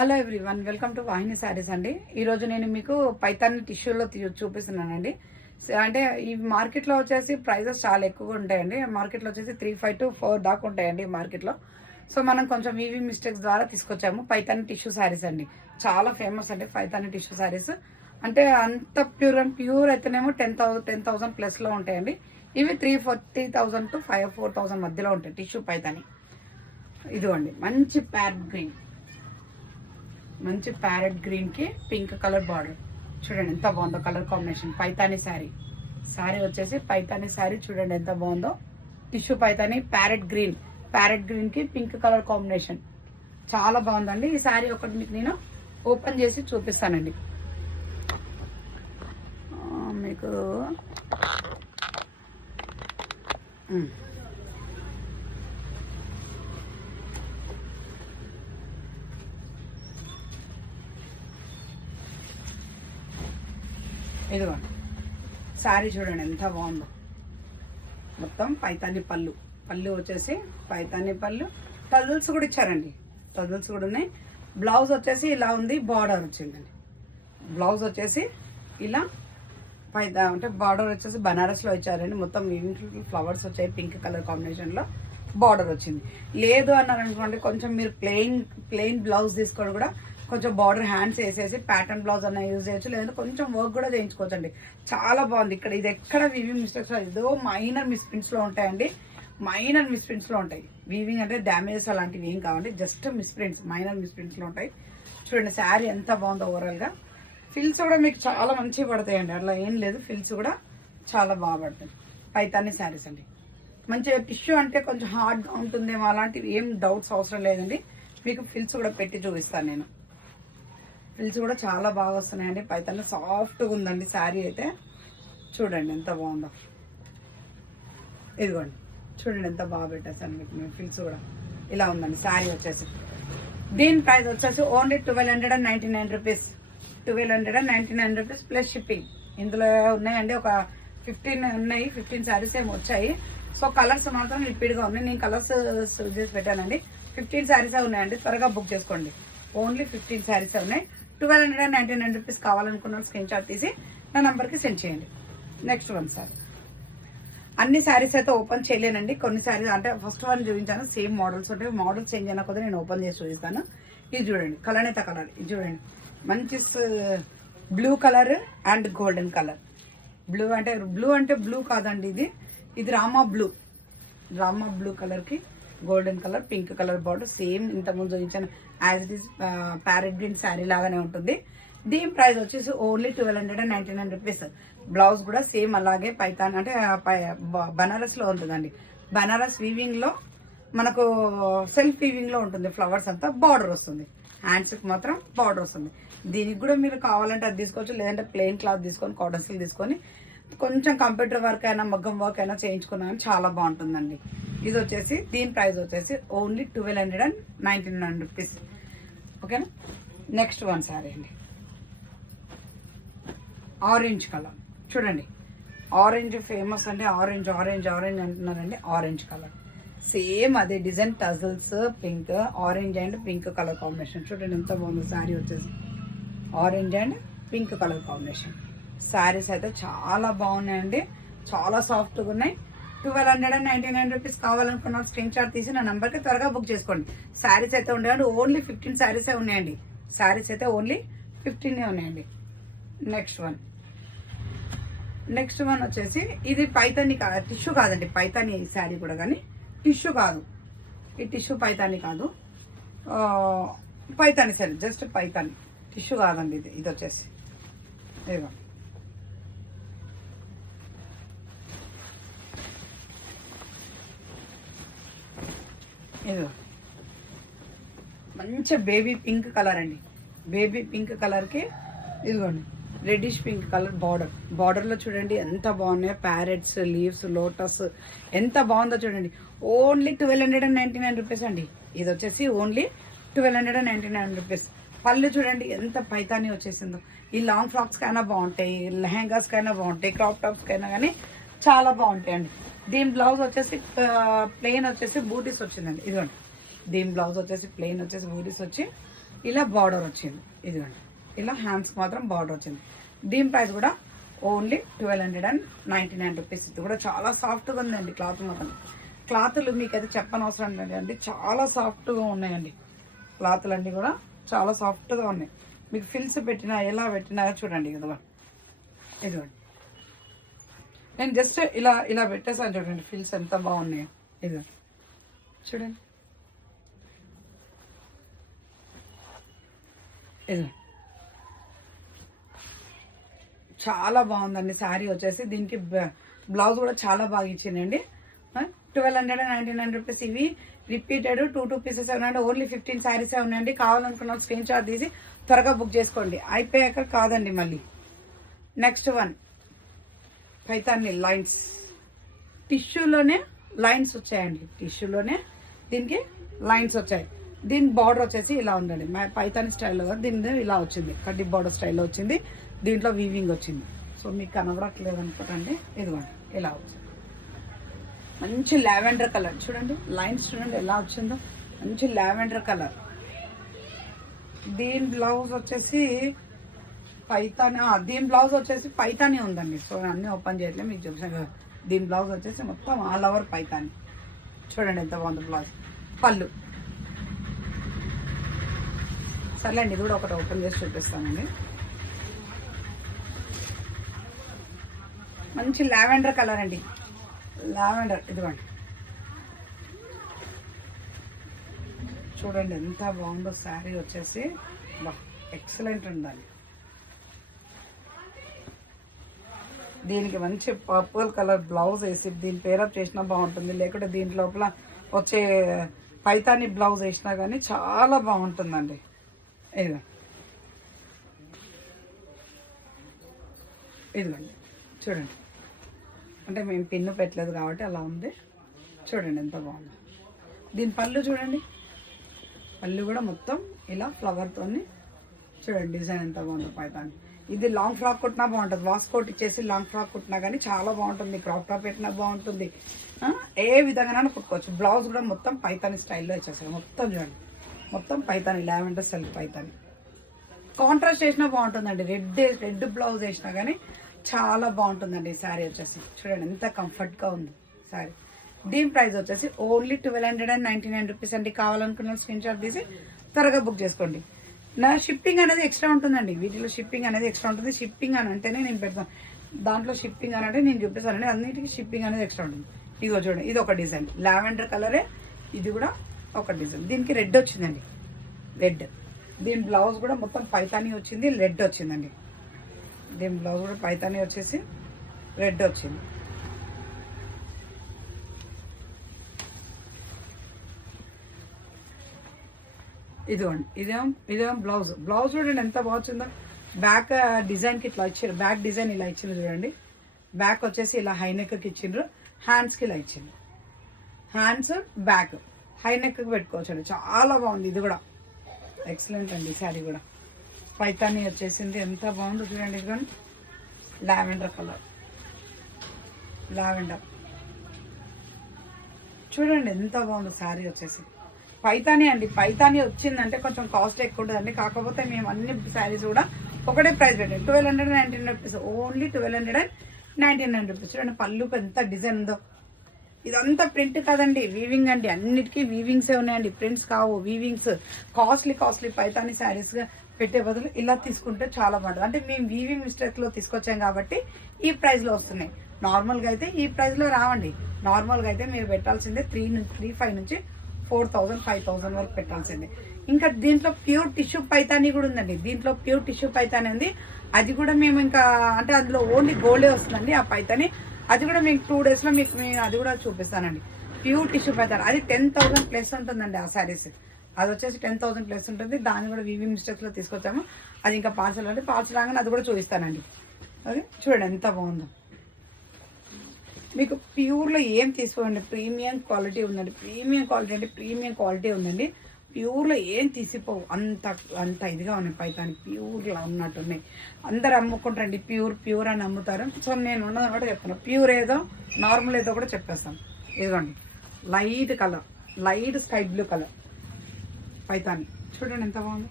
Hello everyone, welcome to వాహిని శారీస్ అండి. ఈరోజు నేను మీకు పైతాని టిష్యూలో చూపిస్తున్నానండి. అంటే ఈ మార్కెట్లో వచ్చేసి ప్రైజెస్ చాలా ఎక్కువగా ఉంటాయండి. మార్కెట్లో వచ్చేసి 3,500 to 4,000 దాకా ఉంటాయండి మార్కెట్లో. సో మనం కొంచెం వీవింగ్ మిస్టేక్స్ ద్వారా తీసుకొచ్చాము పైతాని టిష్యూ శారీస్ అండి. చాలా ఫేమస్ అండి పైతాని టిష్యూ శారీస్. అంటే అంత ప్యూర్ అయితేనేమో 10,000 ప్లస్లో ఉంటాయండి. ఇవి 340,000 to 4,000 మధ్యలో ఉంటాయి టిష్యూ పైతాని. ఇదిగోండి మంచి ప్యారెట్ గ్రీన్ కి పింక్ కలర్ బార్డర్. చూడండి ఎంత బాగుందో కలర్ కాంబినేషన్. పైతాని శారీ వచ్చేసి పైతాని శారీ చూడండి ఎంత బాగుందో. టిష్యూ పైతాని ప్యారెట్ గ్రీన్ కి పింక్ కలర్ కాంబినేషన్ చాలా బాగుందండి. ఈ శారీ ఒకటి మీకు నేను ఓపెన్ చేసి చూపిస్తానండి. మీకు ఇదిగోండి శారీ చూడండి ఎంత బాగుందో. మొత్తం పైతాని పళ్ళు వచ్చేసి పైతాని పళ్ళు. టజల్స్ కూడా ఇచ్చారండి, టజల్స్ కూడా ఉన్నాయి. బ్లౌజ్ వచ్చేసి ఇలా ఉంది, బార్డర్ వచ్చిందండి. బ్లౌజ్ వచ్చేసి ఇలా అంటే బార్డర్ వచ్చేసి బనారస్లో ఇచ్చారండి. మొత్తం ఇంట్లో ఫ్లవర్స్ వచ్చాయి, పింక్ కలర్ కాంబినేషన్లో బార్డర్ వచ్చింది. లేదు అన్నారు అనుకోండి, కొంచెం మీరు ప్లెయిన్ బ్లౌజ్ తీసుకొని కూడా కొంచెం బార్డర్ హ్యాండ్స్ వేసేసి ప్యాటర్న్ బ్లౌజ్ అన్న యూజ్ చేయొచ్చు, లేదంటే కొంచెం వర్క్ కూడా చేయించుకోవచ్చు అండి. చాలా బాగుంది. ఇక్కడ ఇది ఎక్కడ వీవింగ్ మిస్టేక్స్ ఏదో మైనర్ మిస్ప్రింట్స్లో ఉంటాయండి. మైనర్ మిస్ప్రింట్స్లో ఉంటాయి. వీవింగ్ అంటే డ్యామేజెస్ అలాంటివి ఏం కావండి, జస్ట్ మైనర్ మిస్ప్రింట్స్లో ఉంటాయి. చూడండి శారీ ఎంత బాగుందో. ఓవరాల్గా ఫిల్స్ కూడా మీకు చాలా మంచిగా పడతాయండి, అట్లా ఏం లేదు. ఫిల్స్ కూడా చాలా బాగా పడతాయి. పైతాని శారీస్ అండి. మంచిగా టిష్యూ అంటే కొంచెం హార్డ్గా ఉంటుందేమో, అలాంటివి ఏం డౌట్స్ అవసరం లేదండి. మీకు ఫిల్స్ కూడా పెట్టి చూపిస్తాను నేను. ఫిల్స్ కూడా చాలా బాగా వస్తున్నాయండి. పైతాని సాఫ్ట్గా ఉందండి శారీ అయితే. చూడండి ఎంత బాగుందో. ఇదిగోండి చూడండి ఎంత బాగా పెట్టేస్తాను మీకు. మేము ఫిల్స్ కూడా ఇలా ఉందండి శారీ వచ్చేసి. దీని ప్రైస్ వచ్చేసి only 1,299 rupees. 1,299 rupees plus shipping. ఇందులో ఉన్నాయండి ఒక 15 ఉన్నాయి, 15 శారీస్ ఏమి వచ్చాయి. సో కలర్స్ మాత్రం లిక్విడ్గా ఉన్నాయి. నేను కలర్స్ చేసి పెట్టానండి. 15 శారీసే ఉన్నాయండి, త్వరగా బుక్ చేసుకోండి. ఓన్లీ 15 శారీసే ఉన్నాయి. 1,299 రూపీస్ కావాలనుకున్న స్క్రీన్ షాట్ తీసి నా నెంబర్కి సెండ్ చేయండి. Next one sir. అన్ని శారీస్ అయితే ఓపెన్ చేయలేనండి. కొన్ని శారీస్ అంటే ఫస్ట్ వన్ చూపించాను, సేమ్ మోడల్స్ ఉంటాయి. మోడల్స్ చేంజ్ అయినా కొద్దిగా నేను ఓపెన్ చేసి చూపిస్తాను. ఇది చూడండి కలనేత కలర్. ఇది చూడండి మంచి blue colour and golden colour. Blue అంటే బ్లూ కాదండి, ఇది రామా బ్లూ కలర్కి golden colour, pink colour border. Same ఇంతకుముందు చూపించాను as it is parrot green sari లాగానే ఉంటుంది. దీని ప్రైస్ వచ్చేసి ఓన్లీ 1,299 రూపీస్. బ్లౌజ్ కూడా సేమ్ అలాగే పైతాన్ అంటే బనారస్లో ఉంటుందండి. బనారస్ వీవింగ్లో మనకు సెల్ఫ్ వీవింగ్లో ఉంటుంది. ఫ్లవర్స్ అంతా బార్డర్ వస్తుంది, హ్యాండ్స్కి మాత్రం బార్డర్ వస్తుంది. దీనికి కూడా మీరు కావాలంటే అది తీసుకోవచ్చు, లేదంటే ప్లెయిన్ క్లాత్ తీసుకొని కాటన్ సిల్క్ తీసుకొని కొంచెం కంప్యూటర్ వర్క్ అయినా మగ్గం వర్క్ అయినా చేయించుకున్నా చాలా బాగుంటుందండి. ఇది వచ్చేసి దీని ప్రైస్ వచ్చేసి ఓన్లీ 1,299 రూపీస్. ఓకేనా. నెక్స్ట్ వన్ సారీ అండి, ఆరెంజ్ కలర్. చూడండి ఆరెంజ్ ఫేమస్ అండి. ఆరెంజ్ అంటున్నారండి. ఆరెంజ్ కలర్ సేమ్ అదే design, tassels, pink, orange and pink colour combination. చూడండి ఎంత బాగుంది శారీ వచ్చేసి. Orange and pink colour combination. Saris అయితే చాలా బాగున్నాయండి, చాలా సాఫ్ట్గా ఉన్నాయి. 1,299 రూపీస్ కావాలనుకున్న స్క్రీన్ షాట్ తీసి నా నెంబర్కి త్వరగా బుక్ చేసుకోండి. శారీస్ అయితే ఉండేయండి, ఓన్లీ 15 శారీసే ఉన్నాయండి. శారీస్ అయితే ఓన్లీ 15 ఉన్నాయండి. నెక్స్ట్ వన్ వచ్చేసి ఇది పైతాని టిష్యూ కాదండి. పైతాని శారీ కూడా, కానీ టిష్యూ కాదు. ఈ టిష్యూ పైతాని కాదు, పైతాని శారీ, జస్ట్ పైతాని, టిష్యూ కాదండి. ఇది వచ్చేసి ఇదిగో మంచి బేబీ పింక్ కలర్ అండి. బేబీ పింక్ కలర్కి ఇదిగోండి రెడ్డిష్ పింక్ కలర్ బార్డర్లో చూడండి ఎంత బాగున్నాయో. ప్యారెట్స్, లీవ్స్, లోటస్ ఎంత బాగుందో చూడండి. ఓన్లీ 1,299 రూపీస్ అండి. ఇది వచ్చేసి ఓన్లీ 1,299 రూపీస్. పళ్ళు చూడండి ఎంత పైతాని వచ్చేసిందో. ఈ లాంగ్ ఫ్రాక్స్కైనా బాగుంటాయి, లెహెంగాస్కైనా బాగుంటాయి, క్రాప్ టాప్స్కైనా కానీ చాలా బాగుంటాయండి. దీని బ్లౌజ్ వచ్చేసి ప్లెయిన్ వచ్చేసి బూటీస్ వచ్చిందండి. ఇదిగోండి దీని బ్లౌజ్ వచ్చేసి ప్లెయిన్ వచ్చేసి బూటీస్ వచ్చి ఇలా బార్డర్ వచ్చింది. ఇదిగోండి ఇలా హ్యాండ్స్ మాత్రం బార్డర్ వచ్చింది. దీని ప్రైస్ కూడా ఓన్లీ 1299 రూపీస్. ఇది కూడా చాలా సాఫ్ట్గా ఉందండి క్లాత్ మాత్రం. క్లాతులు మీకైతే చెప్పనవసరం లేదండి, చాలా సాఫ్ట్గా ఉన్నాయండి. క్లాతులు అన్నీ కూడా చాలా సాఫ్ట్గా ఉన్నాయి. మీకు ఫిల్స్ పెట్టినా ఎలా పెట్టినా చూడండి. ఇదిగోండి నేను జస్ట్ ఇలా ఇలా పెట్టేసాను చూడండి. ఫిల్స్ ఎంత బాగున్నాయో. ఇదిగో చూడండి. ఇదిగో చాలా బాగుందండి శారీ వచ్చేసి. దీనికి బ్లౌజ్ కూడా చాలా బాగా ఇచ్చిందండి. 1299 రూపీస్. ఇవి రిపీటెడ్ 2 పీసెస్ ఉన్నాయండి. ఓన్లీ 15 శారీసే ఉన్నాయండి. కావాలనుకున్న స్క్రీన్ షాట్ తీసి త్వరగా బుక్ చేసుకోండి. అయిపోయాక కాదండి మళ్ళీ. నెక్స్ట్ వన్ పైతాని లైన్స్. టిష్యూలోనే లైన్స్ వచ్చాయండి. టిష్యూలోనే దీనికి లైన్స్ వచ్చాయి. దీని బార్డర్ వచ్చేసి ఇలా ఉందండి. పైతాని స్టైల్లో దీని ఇలా వచ్చింది. కడ్డీ బార్డర్ స్టైల్లో వచ్చింది. దీంట్లో వీవింగ్ వచ్చింది. సో మీకు కనబడట్లేదు అనుకోండి. ఇదిగోండి ఇలా వచ్చింది. మంచి లావెండర్ కలర్ చూడండి. లైన్స్ చూడండి ఎలా వచ్చిందో. మంచి లావెండర్ కలర్. దీని బ్లౌజ్ వచ్చేసి పైతాని. దీని బ్లౌజ్ వచ్చేసి పైతాని ఉందండి. సో అన్నీ ఓపెన్ చేయట్లేదు మీకు చూసాను కదా. దీని బ్లౌజ్ వచ్చేసి మొత్తం ఆల్ ఓవర్ పైతాని. చూడండి ఎంత బాగుంది బ్లౌజ్. పళ్ళు సర్లేండి, ఇది కూడా ఒకటి ఓపెన్ చేసి చూపిస్తానండి. మంచి లావెండర్ కలర్ అండి. లావెండర్. ఇదిగోండి చూడండి ఎంత బాగుందో శారీ వచ్చేసి. బా ఎక్సలెంట్ ఉందండి. దీనికి మంచి పర్పుల్ కలర్ బ్లౌజ్ వేసి దీని పేరప్ చేసినా బాగుంటుంది. లేకుంటే దీని లోపల వచ్చే పైతాని బ్లౌజ్ వేసినా కానీ చాలా బాగుంటుందండి. ఇదిగోండి చూడండి. అంటే మేము పిన్ను పెట్టలేదు కాబట్టి అలా ఉంది. చూడండి ఎంత బాగుందో. దీని పళ్ళు చూడండి. పళ్ళు కూడా మొత్తం ఇలా ఫ్లవర్తో చూడండి. డిజైన్ ఎంత బాగుందో పైతాని. ఇది లాంగ్ ఫ్రాక్ కుట్టినా బాగుంటుంది. వాస్కోట్ ఇచ్చేసి లాంగ్ ఫ్రాక్ కుట్టినా కానీ చాలా బాగుంటుంది. క్రాప్ టాప్ పెట్టినా బాగుంటుంది. ఏ విధంగానైనా కుట్టుకోవచ్చు. బ్లౌజ్ కూడా మొత్తం పైతాని స్టైల్లో ఇచ్చేసారు. మొత్తం చూడండి మొత్తం Paithani lavender self Paithani. Contrast వేసినా బాగుంటుందండి. రెడ్ బ్లౌజ్ వేసినా కానీ చాలా బాగుంటుందండి ఈ శారీ వచ్చేసి. చూడండి ఎంత కంఫర్ట్గా ఉంది శారీ. దీని ప్రైస్ వచ్చేసి ఓన్లీ 1299 రూపీస్ అండి. కావాలనుకున్న స్క్రీన్ షాట్ తీసి త్వరగా బుక్ చేసుకోండి. నా షిప్పింగ్ అనేది ఎక్స్ట్రా ఉంటుందండి. వీటిలో షిప్పింగ్ అనేది ఎక్స్ట్రా ఉంటుంది. షిప్పింగ్ అని అంటేనే నేను పెడతాను. దాంట్లో షిప్పింగ్ అని అంటే నేను చూపిస్తానండి. అన్నిటికీ షిప్పింగ్ అనేది ఎక్స్ట్రా ఉంటుంది. ఇదిగో చూడండి, ఇది ఒక డిజైన్ లావెండర్ కలరే. ఇది కూడా ఒక డిజైన్. దీనికి రెడ్ వచ్చిందండి. రెడ్. దీని బ్లౌజ్ కూడా మొత్తం పైతాని వచ్చింది. రెడ్ వచ్చిందండి. దీని బ్లౌజ్ కూడా పైతాని వచ్చేసి రెడ్ వచ్చింది. ఇదిగోండి ఇదేమో బ్లౌజ్ చూడండి ఎంత బాగుందో. బ్యాక్ డిజైన్కి ఇట్లా ఇచ్చారు. బ్యాక్ డిజైన్ ఇలా ఇచ్చిండ్రు చూడండి. బ్యాక్ వచ్చేసి ఇలా హై నెక్కి ఇచ్చిండ్రు. హ్యాండ్స్కి ఇలా ఇచ్చిండ్రు. హ్యాండ్స్ బ్యాక్ హై నెక్కి పెట్టుకోవచ్చు. చాలా బాగుంది. ఇది కూడా ఎక్సలెంట్ అండి. శారీ కూడా పైతాని వచ్చేసింది. ఎంత బాగుందో చూడండి. ఇదిగోండి లావెండర్ కలర్. లావెండర్ చూడండి ఎంత బాగుందో శారీ వచ్చేసి. పైతాని అండి. పైతాని వచ్చిందంటే కొంచెం కాస్ట్ ఎక్కువ ఉంటుందండి. కాకపోతే మేము అన్ని శారీస్ కూడా ఒకటే ప్రైస్ పెట్టండి. 1299 రూపీస్. Only 1299 rupees. చూడండి పళ్ళుకి ఎంత డిజైన్ ఉందో. ఇదంతా ప్రింట్ కాదండి, వీవింగ్ అండి. అన్నిటికీ వీవింగ్సే ఉన్నాయండి, ప్రింట్స్ కావు. వీవింగ్స్ కాస్ట్లీ పైతాని శారీస్గా పెట్టే బదులు ఇలా తీసుకుంటే చాలా బాగుంటుంది. అంటే మేము వీవింగ్ మిస్టేక్లో తీసుకొచ్చాం కాబట్టి ఈ ప్రైస్లో వస్తున్నాయి. నార్మల్గా అయితే ఈ ప్రైస్లో రావండి. నార్మల్గా అయితే మీరు పెట్టాల్సిందే 3,500 నుంచి 4,000 5,000 వరకు పెట్టాల్సిందే. ఇంకా దీంట్లో ప్యూర్ టిష్యూ పైతాని కూడా ఉందండి. దీంట్లో ప్యూర్ టిష్యూ పైతాని ఉంది. అది కూడా మేము ఇంకా అంటే అందులో ఓన్లీ గోల్డే వస్తుందండి ఆ పైతాని. అది కూడా మీకు 2 డేస్లో మీకు అది కూడా చూపిస్తానండి. ప్యూర్ టిష్యూ పైతాని అది 10,000 ప్లస్ ఉంటుందండి. ఆ శారీస్ అది వచ్చేసి 10,000 ప్లస్ ఉంటుంది. దాన్ని కూడా వీవింగ్ మిస్టేక్స్లో తీసుకొచ్చాము. అది ఇంకా పార్సల్ అంటే పార్సల్ రాగానే అది కూడా చూపిస్తానండి. ఓకే చూడండి ఎంత బాగుందో. మీకు ప్యూర్లో ఏం తీసుకోండి, ప్రీమియం క్వాలిటీ ఉందండి. ప్రీమియం క్వాలిటీ అంటే ప్రీమియం క్వాలిటీ ఉందండి. ప్యూర్లో ఏం తీసిపోవు. అంత ఇదిగా ఉన్నాయి పైతాని. ప్యూర్లో ఉన్నట్టున్నాయి. అందరు అమ్ముకుంటారండి ప్యూర్ అని అమ్ముతారు. సో నేను ఉన్నది కూడా చెప్తాను. ప్యూర్ ఏదో నార్మల్ ఏదో కూడా చెప్పేస్తాను. ఇదిగోండి light colour, light sky blue colour Paithani. చూడండి ఎంత బాగుంది.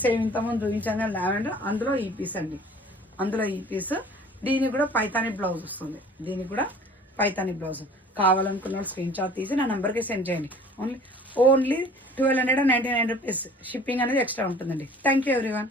సేమ్ ఇంతకుముందు చూపించాను లావెండర్, అందులో ఈ పీస్ అండి, అందులో ఈ పీస్. దీనికి కూడా పైతాని బ్లౌజ్ వస్తుంది, దీనికి కూడా పైతాని బ్లౌజ్. కావాలనుకున్న స్క్రీన్ షాట్ తీసి నా నెంబర్కి సెండ్ చేయండి. Only 1299 rupees. షిప్పింగ్ అనేది ఎక్స్ట్రా ఉంటుందండి. Thank you everyone.